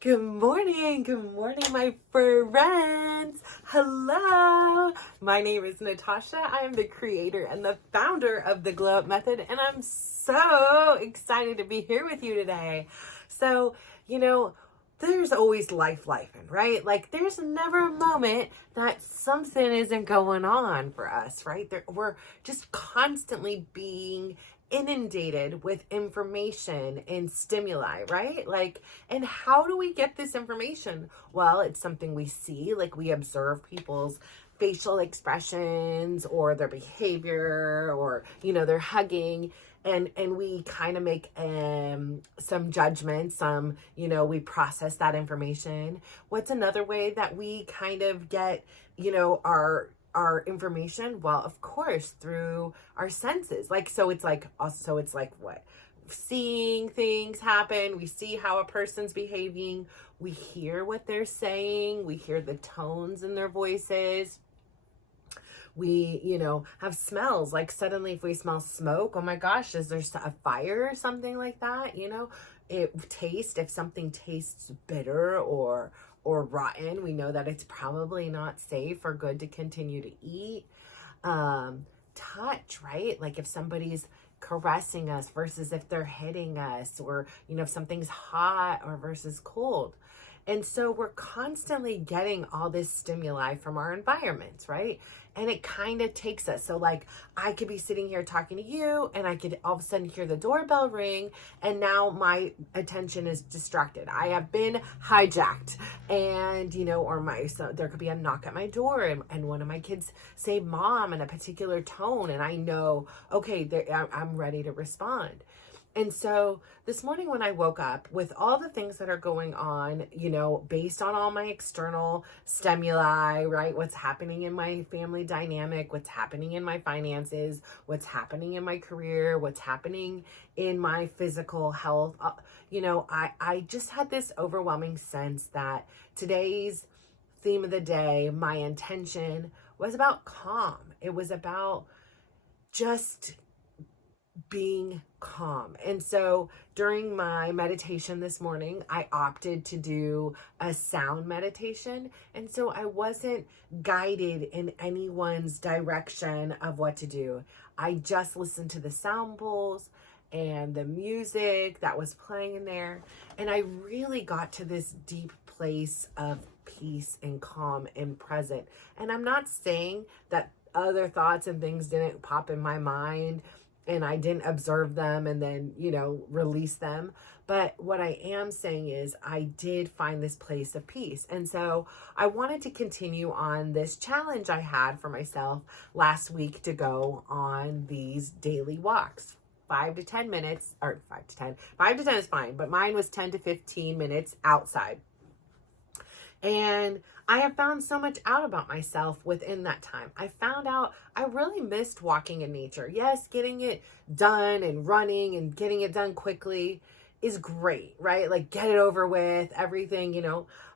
Good morning, my friends. Hello. My name is Natasha. I am the creator and the founder of the Glow Up Method, and I'm so excited to be here with you today. So, there's always life, right? Like, there's never a moment that something isn't going on for us, right? We're just constantly being inundated with information and stimuli, right? Like, and how do we get this information? Well, it's something we see, like we observe people's facial expressions or their behavior, or they're hugging, and we kind of make some judgments. We process that information. What's another way that we kind of get our information? Well, of course, through our senses. It's like what? Seeing things happen. We see how a person's behaving. We hear what they're saying. We hear the tones in their voices. We, have smells. Like, suddenly if we smell smoke, oh my gosh, is there a fire or something like that? If something tastes bitter or rotten, we know that it's probably not safe or good to continue to eat. Touch, right? Like, if somebody's caressing us versus if they're hitting us, or if something's hot or versus cold. And so we're constantly getting all this stimuli from our environments, right? And it kind of takes us. So, like, I could be sitting here talking to you, and I could all of a sudden hear the doorbell ring, and now my attention is distracted. I have been hijacked, and there could be a knock at my door, and one of my kids say "mom" in a particular tone, and I know, okay, I'm ready to respond. And so this morning when I woke up, with all the things that are going on, based on all my external stimuli, right? What's happening in my family dynamic, what's happening in my finances, what's happening in my career, what's happening in my physical health. I just had this overwhelming sense that today's theme of the day, my intention, was about calm. It was about just being calm. And so during my meditation this morning, I opted to do a sound meditation. And so I wasn't guided in anyone's direction of what to do. I just listened to the sound bowls and the music that was playing in there. And I really got to this deep place of peace and calm and present. And I'm not saying that other thoughts and things didn't pop in my mind and I didn't observe them and then, release them. But what I am saying is I did find this place of peace. And so I wanted to continue on this challenge I had for myself last week to go on these daily walks. 5 to 10 minutes, or 5 to 10. 5 to 10 is fine, but mine was 10 to 15 minutes outside. And I have found so much out about myself within that time. I found out I really missed walking in nature. Yes, getting it done and running and getting it done quickly is great, right? Like, get it over with, everything,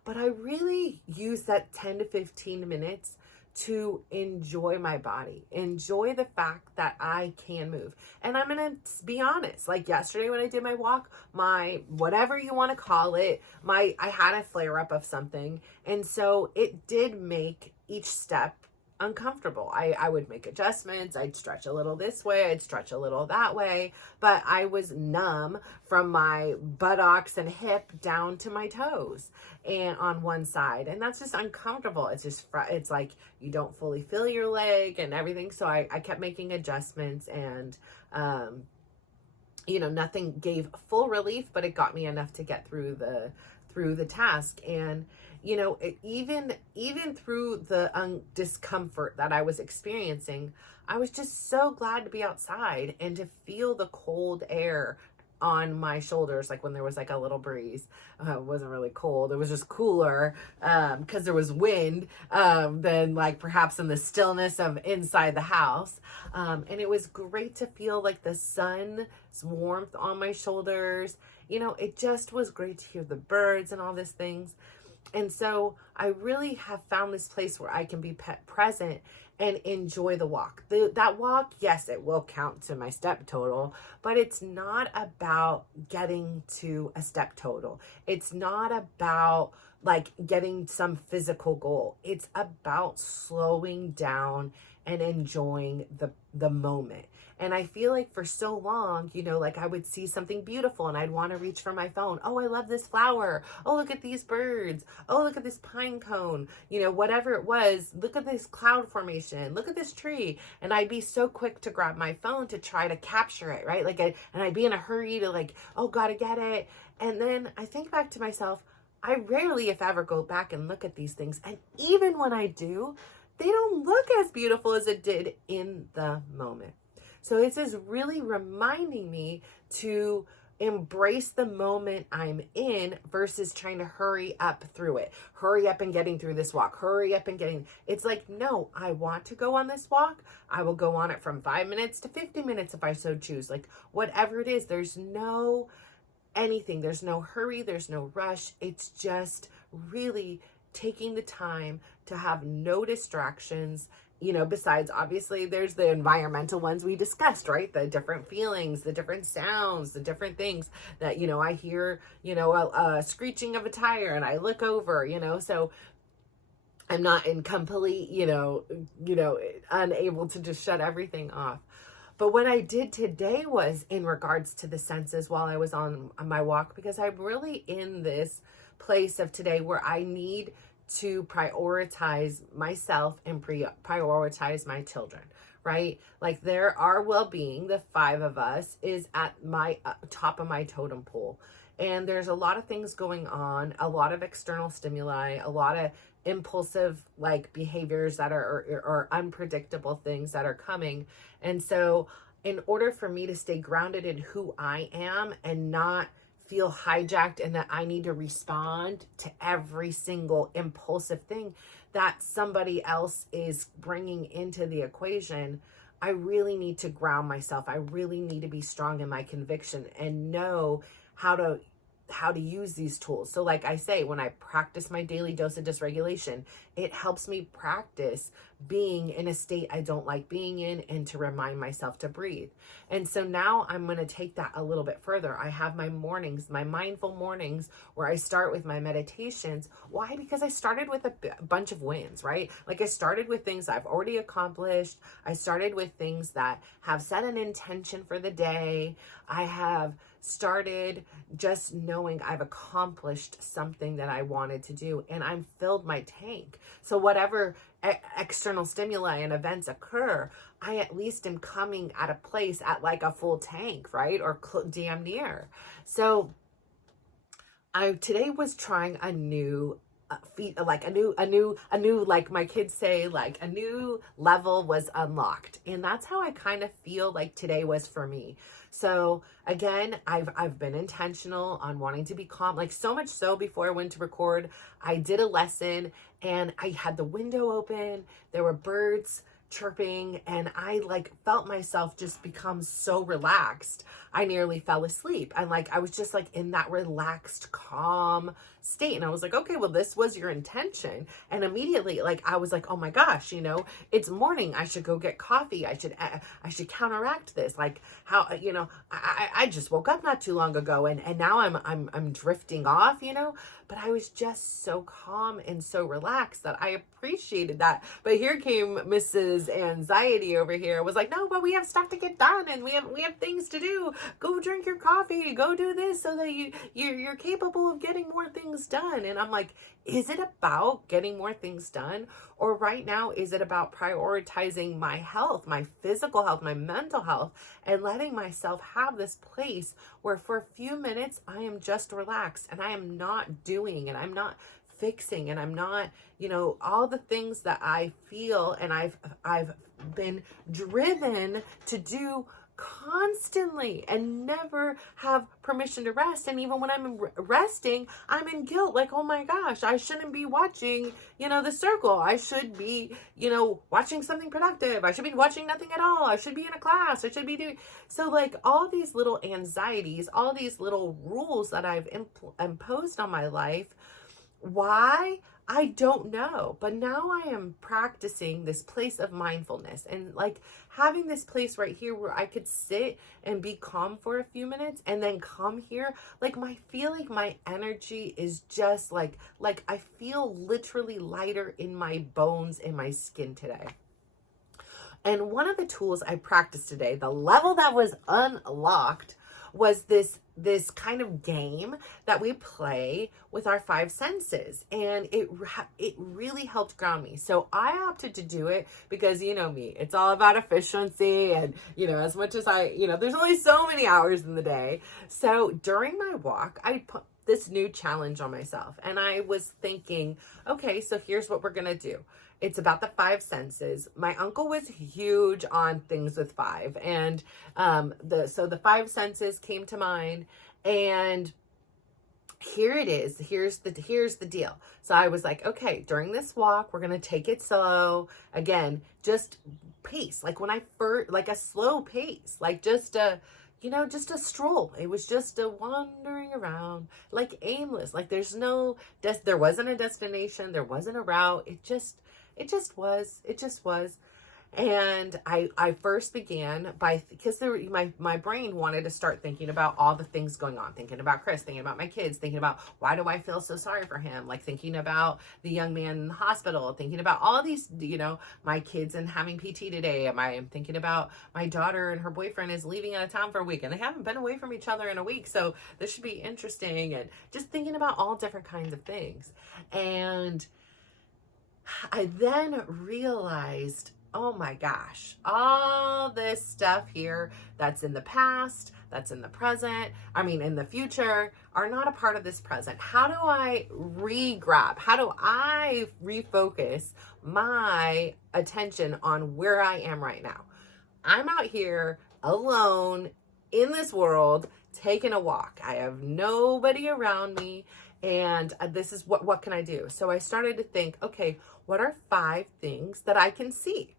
But I really use that 10 to 15 minutes to enjoy my body, enjoy the fact that I can move. And I'm going to be honest, like yesterday when I did my walk, my, whatever you want to call it, I had a flare up of something. And so it did make each step uncomfortable. I would make adjustments. I'd stretch a little this way. I'd stretch a little that way, but I was numb from my buttocks and hip down to my toes and on one side. And that's just uncomfortable. It's like you don't fully feel your leg and everything. So I kept making adjustments, and, nothing gave full relief, but it got me enough to get through the task. And even through the discomfort that I was experiencing, I was just so glad to be outside and to feel the cold air on my shoulders, like when there was like a little breeze. It wasn't really cold, it was just cooler because there was wind than like perhaps in the stillness of inside the house. And it was great to feel like the sun's warmth on my shoulders. It just was great to hear the birds and all these things. And so I really have found this place where I can be present and enjoy the walk. That walk, yes, it will count to my step total, but it's not about getting to a step total. It's not about like getting some physical goal. It's about slowing down and enjoying the moment. And I feel like for so long, like I would see something beautiful and I'd want to reach for my phone. Oh, I love this flower. Oh, look at these birds. Oh, look at this pine cone. Whatever it was, look at this cloud formation. Look at this tree. And I'd be so quick to grab my phone to try to capture it, right? And I'd be in a hurry to oh, gotta get it. And then I think back to myself, I rarely, if ever, go back and look at these things. And even when I do, they don't look as beautiful as it did in the moment. So this is really reminding me to embrace the moment I'm in versus trying to hurry up through it. Hurry up and getting through this walk. Hurry up and getting, it's like, no, I want to go on this walk. I will go on it from 5 minutes to 50 minutes if I so choose. Whatever it is, there's no anything. There's no hurry. There's no rush. It's just really taking the time to have no distractions. Besides, obviously, there's the environmental ones we discussed, right? The different feelings, the different sounds, the different things that, I hear, a screeching of a tire and I look over, so I'm not in complete, unable to just shut everything off. But what I did today was in regards to the senses while I was on my walk, because I'm really in this place of today where I need to prioritize myself and prioritize my children, right? Our well-being, the 5 of us, is at my top of my totem pole. And there's a lot of things going on, a lot of external stimuli, a lot of impulsive behaviors that are unpredictable things that are coming. And so in order for me to stay grounded in who I am and not feel hijacked and that I need to respond to every single impulsive thing that somebody else is bringing into the equation, I really need to ground myself. I really need to be strong in my conviction and know how to use these tools. So like I say, when I practice my daily dose of dysregulation, it helps me practice being in a state I don't like being in and to remind myself to breathe. And so now I'm going to take that a little bit further. I have my mornings, my mindful mornings, where I start with my meditations. Why? Because I started with a bunch of wins, right? I started with things I've already accomplished. I started with things that have set an intention for the day. I have started just knowing I've accomplished something that I wanted to do, and I'm filled my tank. So whatever external stimuli and events occur, I at least am coming at a place at a full tank, right? Or damn near. So I today was trying a new like my kids say, a new level was unlocked. And that's how I kind of feel like today was for me. So again, I've been intentional on wanting to be calm, so much so before I went to record, I did a lesson and I had the window open. There were birds chirping and I felt myself just become so relaxed. I nearly fell asleep. And I was just in that relaxed, calm state. And I was like, okay, well, this was your intention. And immediately, I was like, oh my gosh, it's morning. I should go get coffee. I should counteract this. How, I just woke up not too long ago and now I'm drifting off, but I was just so calm and so relaxed that I appreciated that. But here came Mrs. Anxiety over here. Was like, no, but we have stuff to get done and we have things to do. Go drink your coffee, go do this so that you're capable of getting more things done. And I'm like, is it about getting more things done? Or right now, is it about prioritizing my health, my physical health, my mental health, and letting myself have this place where for a few minutes, I am just relaxed and I am not doing and I'm not fixing and I'm not, all the things that I feel and I've been driven to do constantly and never have permission to rest. And even when I'm resting, I'm in guilt. Oh my gosh, I shouldn't be watching, The Circle. I should be, watching something productive. I should be watching nothing at all. I should be in a class. I should be doing. So all these little anxieties, all these little rules that I've imposed on my life. Why? I don't know, but now I am practicing this place of mindfulness and like having this place right here where I could sit and be calm for a few minutes and then come here. Like my feel like my energy is just like I feel literally lighter in my bones and my skin today. And one of the tools I practiced today, the level that was unlocked, was this kind of game that we play with our five senses, and it really helped ground me. So I opted to do it because you know me, it's all about efficiency, and as much as there's only so many hours in the day. So during my walk, I put this new challenge on myself, and I was thinking, okay, so here's what we're gonna do. It's about the five senses. My uncle was huge on things with five, and the five senses came to mind, and here it is. Here's the deal. So I was like, okay, during this walk, we're gonna take it slow. Again, just pace, like when I first, like a slow pace, like just a stroll. It was just a wandering around, like aimless. Like there wasn't a destination, there wasn't a route. It just was. And I first began by, because my brain wanted to start thinking about all the things going on, thinking about Chris, thinking about my kids, thinking about why do I feel so sorry for him, like thinking about the young man in the hospital, thinking about all these, my kids and having PT today. I'm thinking about my daughter and her boyfriend is leaving out of town for a week, and they haven't been away from each other in a week, so this should be interesting, and just thinking about all different kinds of things. And I then realized, oh my gosh, all this stuff here that's in the past, that's in the present, in the future, are not a part of this present. How do I how do I refocus my attention on where I am right now? I'm out here alone in this world, taking a walk. I have nobody around me. And this is what can I do? So I started to think, okay, what are 5 things that I can see?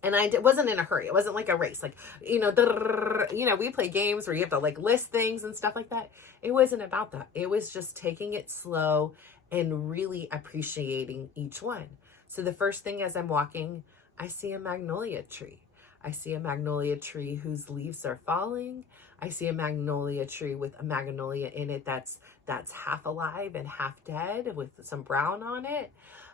And I wasn't in a hurry. It wasn't like a race. Like, we play games where you have to like list things and stuff like that. It wasn't about that. It was just taking it slow and really appreciating each one. So the first thing as I'm walking, I see a magnolia tree. I see a magnolia tree whose leaves are falling. I see a magnolia tree with a magnolia in it that's half alive and half dead with some brown on it.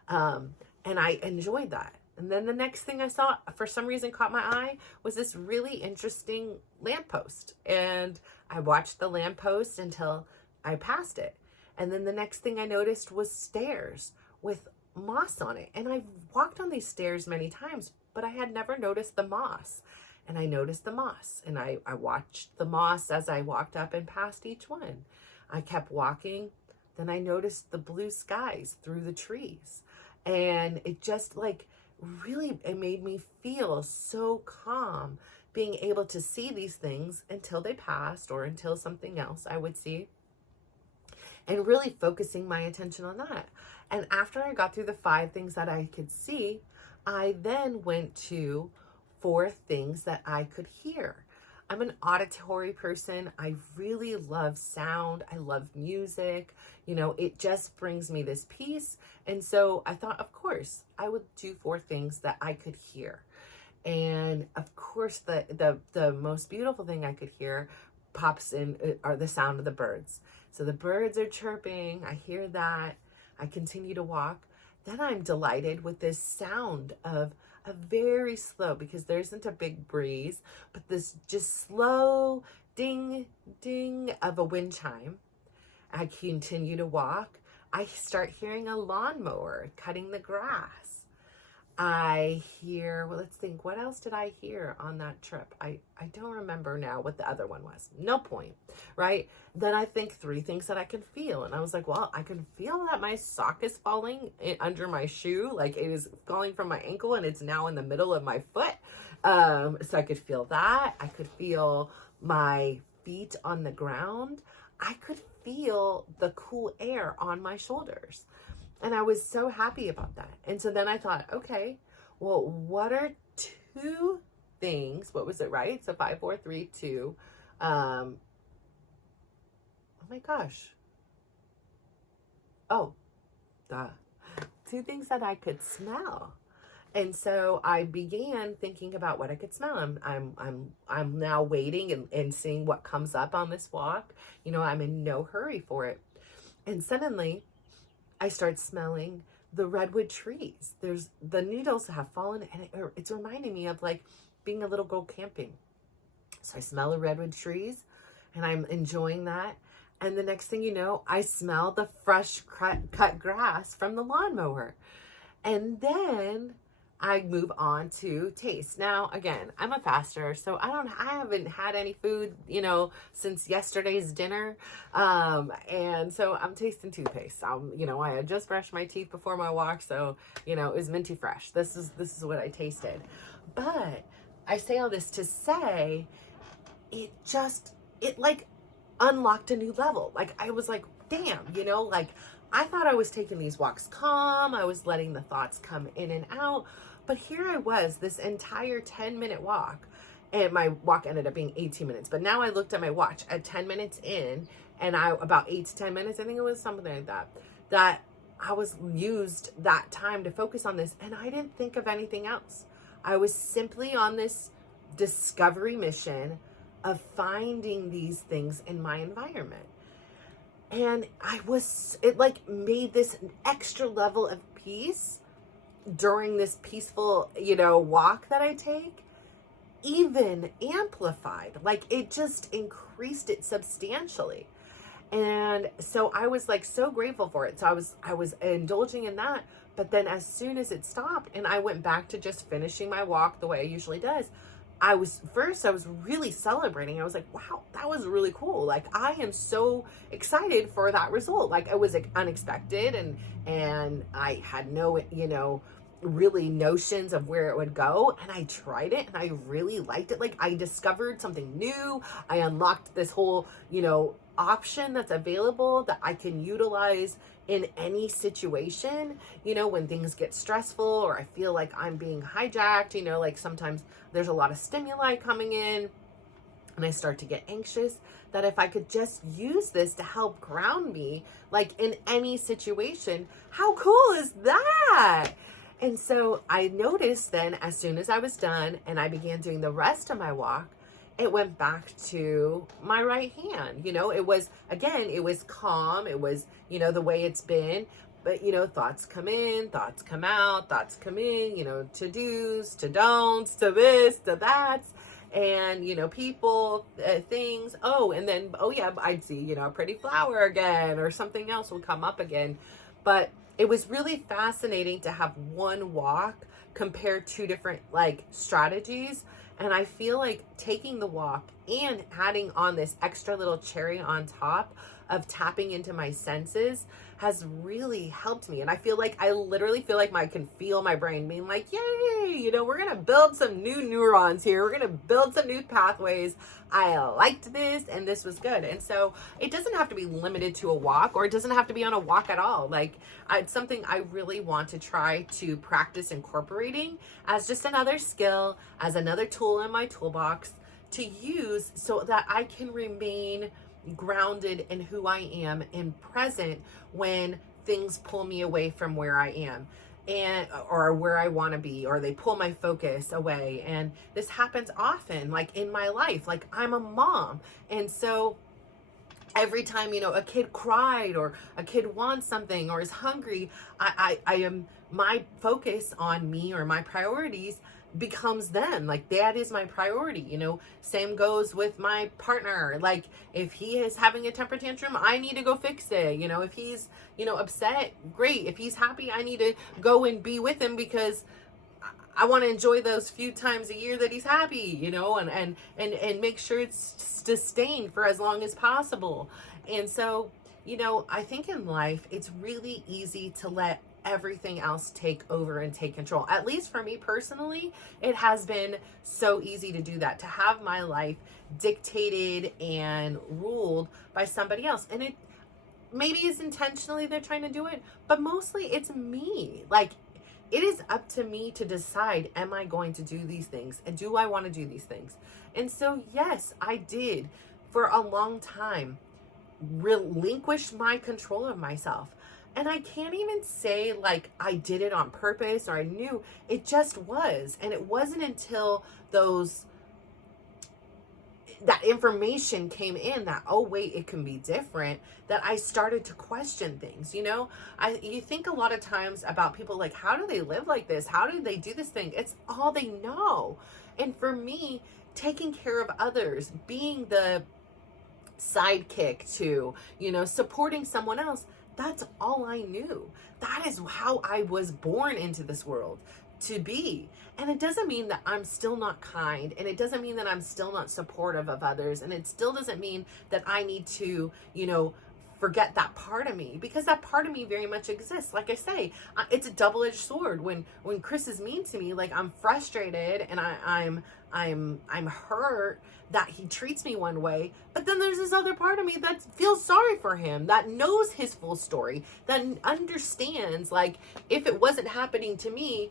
And I enjoyed that. And then the next thing I saw, for some reason caught my eye, was this really interesting lamppost. And I watched the lamppost until I passed it. And then the next thing I noticed was stairs with moss on it. And I've walked on these stairs many times, but I had never noticed the moss. And I noticed the moss, and I watched the moss as I walked up and past each one. I kept walking. Then I noticed the blue skies through the trees. And it just it made me feel so calm being able to see these things until they passed or until something else I would see, and really focusing my attention on that. And after I got through the 5 things that I could see, I then went to 4 things that I could hear. I'm an auditory person. I really love sound. I love music. It just brings me this peace. And so I thought, of course, I would do 4 things that I could hear. And of course, the most beautiful thing I could hear pops in are the sound of the birds. So the birds are chirping. I hear that. I continue to walk. Then I'm delighted with this sound of a very slow, because there isn't a big breeze, but this just slow ding, ding of a wind chime. I continue to walk. I start hearing a lawnmower cutting the grass. I hear, let's think, what else did I hear on that trip? I don't remember now what the other one was. No point, right? Then I think 3 things that I can feel. And I was like, well, I can feel that my sock is falling under my shoe. Like it is falling from my ankle and it's now in the middle of my foot. So I could feel that. I could feel my feet on the ground. I could feel the cool air on my shoulders. And I was so happy about that. And so then I thought, okay, well, what are 2 things? What was it, right? So 5, 4, 3, 2. Oh my gosh. Oh, Duh. Two things that I could smell. And so I began thinking about what I could smell. I'm now waiting and seeing what comes up on this walk. I'm in no hurry for it. And suddenly I start smelling the redwood trees. The needles have fallen, and it's reminding me of like being a little girl camping. So I smell the redwood trees and I'm enjoying that. And the next thing you know, I smell the fresh cut grass from the lawnmower. And then I move on to taste. Now, again, I'm a faster, so I haven't had any food, since yesterday's dinner. And so I'm tasting toothpaste. I had just brushed my teeth before my walk, so, it was minty fresh. This is what I tasted. But I say all this to say, it like unlocked a new level. Like, I was like, damn, I thought I was taking these walks calm. I was letting the thoughts come in and out. But here I was, this entire 10-minute walk. And my walk ended up being 18 minutes. But now I looked at my watch at 10 minutes in, and about 8 to 10 minutes, I think it was something like that I used that time to focus on this. And I didn't think of anything else. I was simply on this discovery mission of finding these things in my environment. And it like made this extra level of peace during this peaceful, walk that I take, even amplified. Like, it just increased it substantially. And so I was like so grateful for it. So I was indulging in that. But then as soon as it stopped and I went back to just finishing my walk the way I usually does, I was really celebrating. I was like, wow, that was really cool. Like, I am so excited for that result. Like, it was unexpected, and I had no, really notions of where it would go. And I tried it and I really liked it. Like, I discovered something new. I unlocked this whole, option that's available that I can utilize in any situation, when things get stressful or I feel like I'm being hijacked, like sometimes there's a lot of stimuli coming in and I start to get anxious, that if I could just use this to help ground me, like in any situation, how cool is that? And so I noticed then, as soon as I was done and I began doing the rest of my walk, it went back to my right hand. It was calm. It was, the way it's been. But, thoughts come in, thoughts come out, thoughts come in, to do's, to don'ts, to this, to that's, and, people, things. And then, I'd see, a pretty flower again, or something else would come up again. But it was really fascinating to have one walk compare two different strategies. And I feel like taking the walk and adding on this extra little cherry on top of tapping into my senses has really helped me. And I literally feel like I can feel my brain being like, yay, we're going to build some new neurons here. We're going to build some new pathways. I liked this and this was good. And so it doesn't have to be limited to a walk, or it doesn't have to be on a walk at all. It's something I really want to try to practice incorporating as just another skill, as another tool in my toolbox to use so that I can remain grounded in who I am and present when things pull me away from where I am or where I want to be, or they pull my focus away. And this happens often, in my life. I'm a mom, and so every time a kid cried or a kid wants something or is hungry, I am, my focus on me or my priorities becomes them. That is my priority. Same goes with my partner. If he is having a temper tantrum, I need to go fix it. If he's upset, great. If he's happy, I need to go and be with him because I want to enjoy those few times a year that he's happy, and make sure it's sustained for as long as possible. And so, I think in life, it's really easy to let everything else take over and take control. At least for me personally, it has been so easy to do that, to have my life dictated and ruled by somebody else. And it maybe is intentionally they're trying to do it, but mostly it's me. It is up to me to decide, am I going to do these things? And do I want to do these things? And so, yes, I did for a long time relinquish my control of myself. And I can't even say like I did it on purpose or I knew, it just was. And it wasn't until that information came in that, oh wait, it can be different, that I started to question things. You think a lot of times about people like, how do they live like this? How do they do this thing? It's all they know. And for me, taking care of others, being the sidekick to, supporting someone else, that's all I knew. That is how I was born into this world to be. And it doesn't mean that I'm still not kind, and it doesn't mean that I'm still not supportive of others, and it still doesn't mean that I need to, forget that part of me, because that part of me very much exists. Like I say, it's a double-edged sword. When Chris is mean to me, like, I'm frustrated and I'm hurt that he treats me one way, but then there's this other part of me that feels sorry for him, that knows his full story, that understands, like, if it wasn't happening to me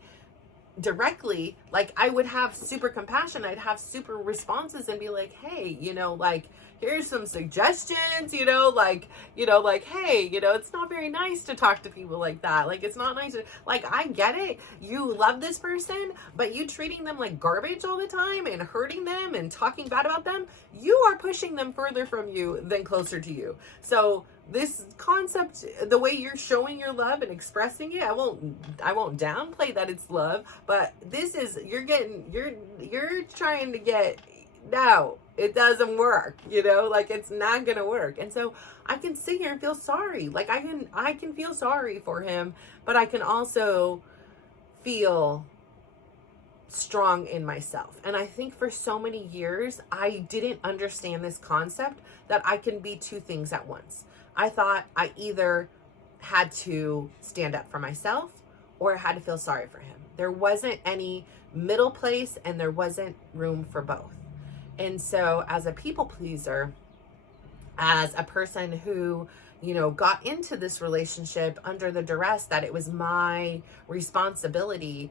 directly, like, I would have super compassion, I'd have super responses and be like, hey, like, here's some suggestions, like, hey, it's not very nice to talk to people like that. Like, it's not nice to, like, I get it. You love this person, but you treating them like garbage all the time and hurting them and talking bad about them, you are pushing them further from you than closer to you. So this concept, the way you're showing your love and expressing it, I won't downplay that it's love, but this is, you're trying to get, no, it doesn't work, like, it's not gonna work. And so I can sit here and feel sorry. Like, I can feel sorry for him, but I can also feel strong in myself. And I think for so many years, I didn't understand this concept that I can be two things at once. I thought I either had to stand up for myself or I had to feel sorry for him. There wasn't any middle place, and there wasn't room for both. And so as a people pleaser, as a person who, got into this relationship under the duress that it was my responsibility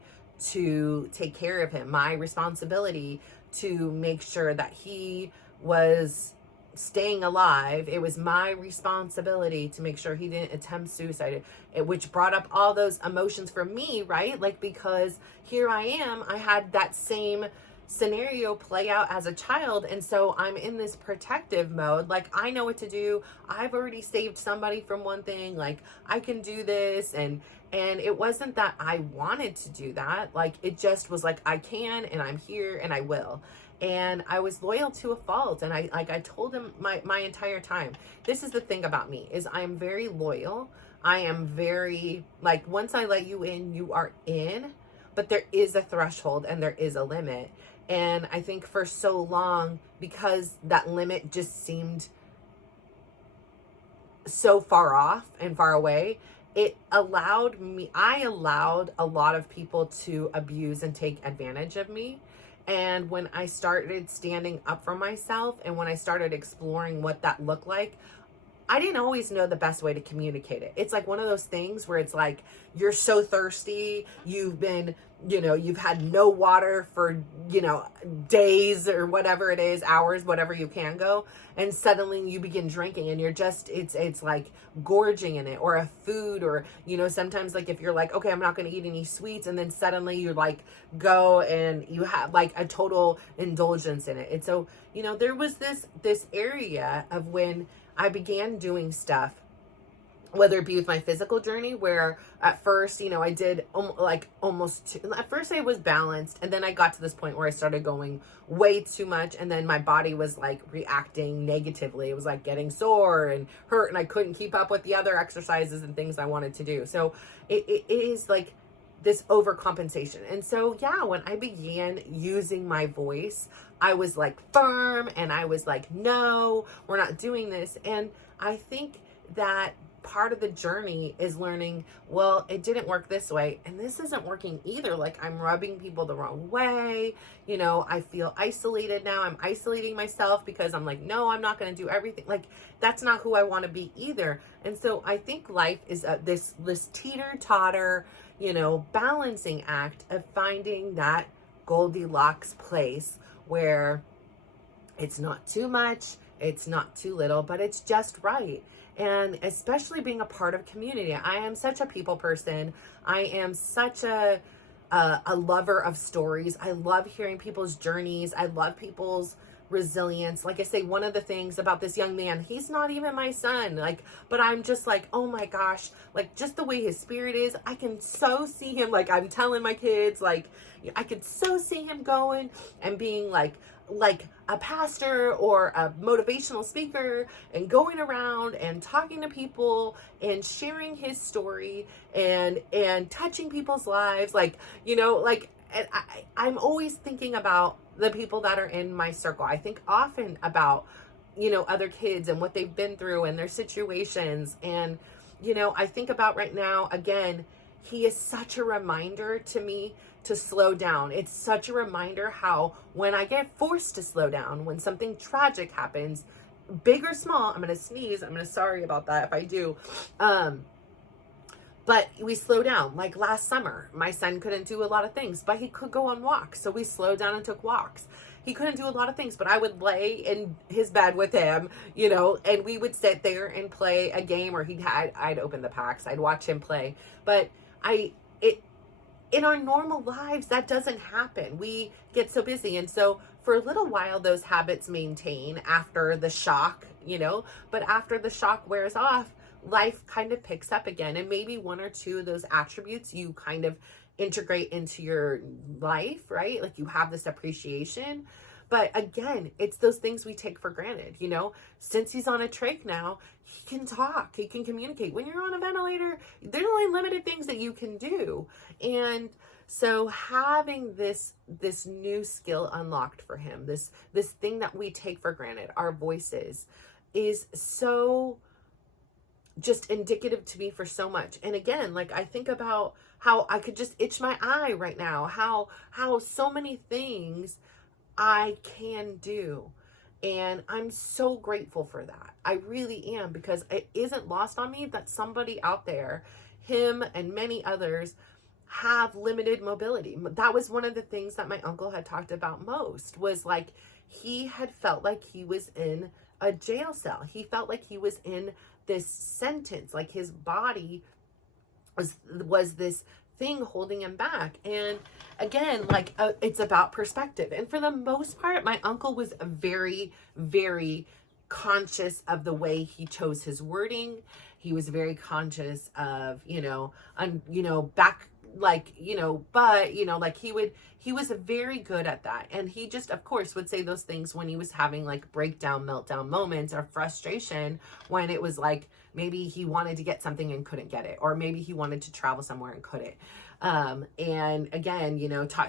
to take care of him, my responsibility to make sure that he was staying alive, it was my responsibility to make sure he didn't attempt suicide, which brought up all those emotions for me, right? Like, because here I am, I had that same scenario play out as a child, and so I'm in this protective mode. Like, I know what to do. I've already saved somebody from one thing. Like, I can do this, and it wasn't that I wanted to do that. Like, it just was like, I can, and I'm here, and I will. And I was loyal to a fault. And I told him my entire time, this is the thing about me, is I'm very loyal. I am very, like, once I let you in, you are in, but there is a threshold and there is a limit. And I think for so long, because that limit just seemed so far off and far away, I allowed a lot of people to abuse and take advantage of me. And when I started standing up for myself, and when I started exploring what that looked like, I didn't always know the best way to communicate it. It's like one of those things where it's like, you're so thirsty, you've been, you've had no water for, days or whatever it is, hours, whatever you can go. And suddenly you begin drinking, and you're just, it's like gorging in it, or a food, or, sometimes, like, if you're like, okay, I'm not going to eat any sweets, and then suddenly you like go and you have like a total indulgence in it. And so, there was this area of when I began doing stuff, whether it be with my physical journey, where at first, I did at first I was balanced, and then I got to this point where I started going way too much, and then my body was like reacting negatively. It was like getting sore and hurt, and I couldn't keep up with the other exercises and things I wanted to do. So it is like this overcompensation. And so, yeah, when I began using my voice, I was like firm, and I was like, no, we're not doing this. And I think that part of the journey is learning, well, it didn't work this way, and this isn't working either. Like, I'm rubbing people the wrong way. I feel isolated now. I'm isolating myself because I'm like, no, I'm not going to do everything. Like, that's not who I want to be either. And so I think life is this teeter-totter, balancing act of finding that Goldilocks place where it's not too much, it's not too little, but it's just right. And especially being a part of community. I am such a people person. I am such a lover of stories. I love hearing people's journeys. I love people's resilience. Like I say, one of the things about this young man, he's not even my son, like, but I'm just like, oh my gosh, like just the way his spirit is, I can so see him. Like I'm telling my kids, like I could so see him going and being like a pastor or a motivational speaker and going around and talking to people and sharing his story and touching people's lives, like, you know, like, and I'm always thinking about the people that are in my circle. I think often about, you know, other kids and what they've been through and their situations. And, you know, I think about right now, again, he is such a reminder to me to slow down. It's such a reminder how when I get forced to slow down, when something tragic happens, big or small, I'm going to sneeze. I'm going to, sorry about that if I do. But we slow down. Like last summer, my son couldn't do a lot of things, but he could go on walks. So we slowed down and took walks. He couldn't do a lot of things, but I would lay in his bed with him, you know, and we would sit there and play a game, or I'd open the packs. I'd watch him play. But in our normal lives, that doesn't happen. We get so busy. And so for a little while, those habits maintain after the shock, you know, but after the shock wears off, life kind of picks up again. And maybe one or two of those attributes you kind of integrate into your life, right? Like you have this appreciation. But again, it's those things we take for granted, you know. Since he's on a trach now, he can talk, he can communicate. When you're on a ventilator, there's only limited things that you can do. And so having this new skill unlocked for him, this thing that we take for granted, our voices, is so just indicative to me for so much. And again, like I think about how I could just itch my eye right now, how so many things I can do. And I'm so grateful for that. I really am, because it isn't lost on me that somebody out there, him and many others, have limited mobility. That was one of the things that my uncle had talked about most, was like he had felt like he was in a jail cell. He felt like he was in this sentence, like his body was this thing holding him back. And again, like it's about perspective. And for the most part, my uncle was very, very conscious of the way he chose his wording. He was very conscious of, back, like, but, like he was very good at that. And he just, of course, would say those things when he was having like breakdown, meltdown moments or frustration, when it was like, maybe he wanted to get something and couldn't get it, or maybe he wanted to travel somewhere and couldn't. And again,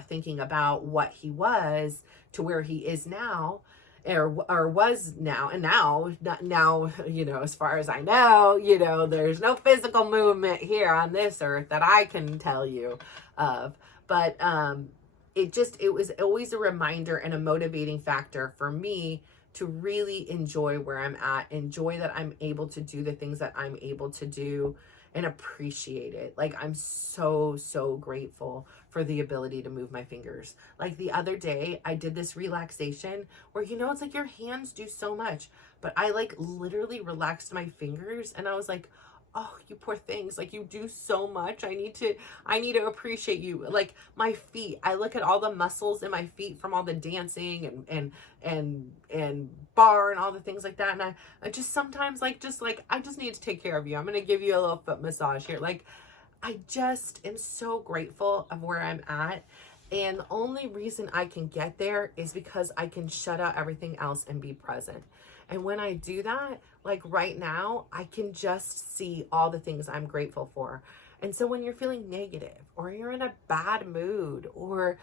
thinking about what he was to where he is now, or was now, and now, as far as I know, there's no physical movement here on this earth that I can tell you of. But it was always a reminder and a motivating factor for me to really enjoy where I'm at, enjoy that I'm able to do the things that I'm able to do, and appreciate it. Like, I'm so, so grateful for the ability to move my fingers. Like the other day, I did this relaxation where, it's like your hands do so much, but I like literally relaxed my fingers, and I was like, oh, you poor things. Like, you do so much. I need to appreciate you. Like my feet, I look at all the muscles in my feet from all the dancing and bar and all the things like that. And I just sometimes I just need to take care of you. I'm going to give you a little foot massage here. Like, I just am so grateful of where I'm at. And the only reason I can get there is because I can shut out everything else and be present. And when I do that, like right now, I can just see all the things I'm grateful for. And so when you're feeling negative, or you're in a bad mood, or,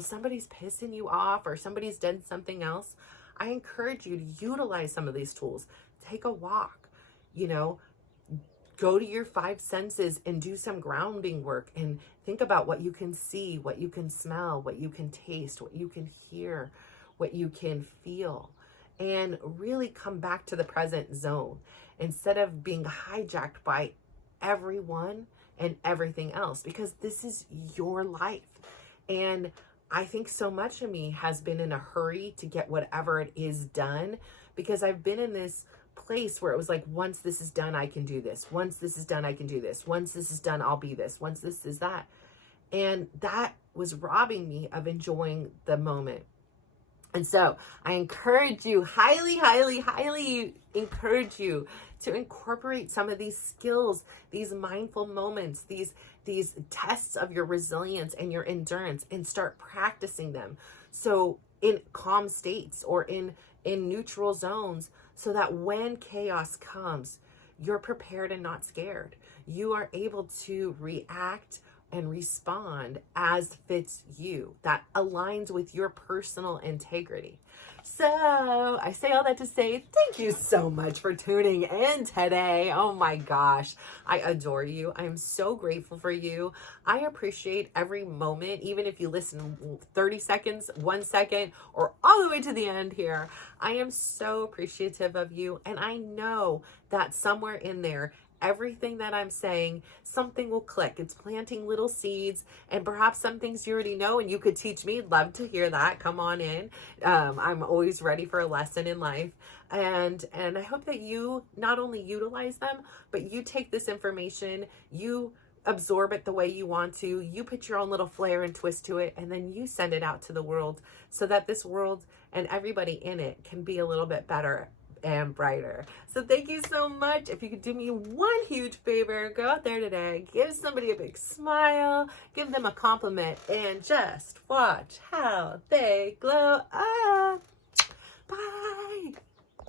somebody's pissing you off, or somebody's done something else, I encourage you to utilize some of these tools. Take a walk, go to your 5 senses and do some grounding work, and think about what you can see, what you can smell, what you can taste, what you can hear, what you can feel. And really come back to the present zone instead of being hijacked by everyone and everything else, because this is your life. And I think so much of me has been in a hurry to get whatever it is done, because I've been in this place where it was like, once this is done, I can do this. Once this is done, I can do this. Once this is done, I'll be this. Once this is that. And that was robbing me of enjoying the moment. And so I encourage you, highly, highly, highly encourage you to incorporate some of these skills, these mindful moments, these tests of your resilience and your endurance, and start practicing them. So in calm states or in neutral zones, so that when chaos comes, you're prepared and not scared. You are able to react and respond as fits you, that aligns with your personal integrity. So I say all that to say thank you so much for tuning in today. Oh my gosh, I adore you. I'm so grateful for you. I appreciate every moment, even if you listen 30 seconds, 1 second, or all the way to the end here. I am so appreciative of you, and I know that somewhere in there, everything that I'm saying, something will click. It's planting little seeds, and perhaps some things you already know and you could teach me. Love to hear that. Come on in. I'm always ready for a lesson in life. And I hope that you not only utilize them, but you take this information, you absorb it the way you want to, you put your own little flair and twist to it, and then you send it out to the world so that this world and everybody in it can be a little bit better and brighter. So thank you so much. If you could do me one huge favor, go out there today, give somebody a big smile, give them a compliment, and just watch how they glow up. Bye.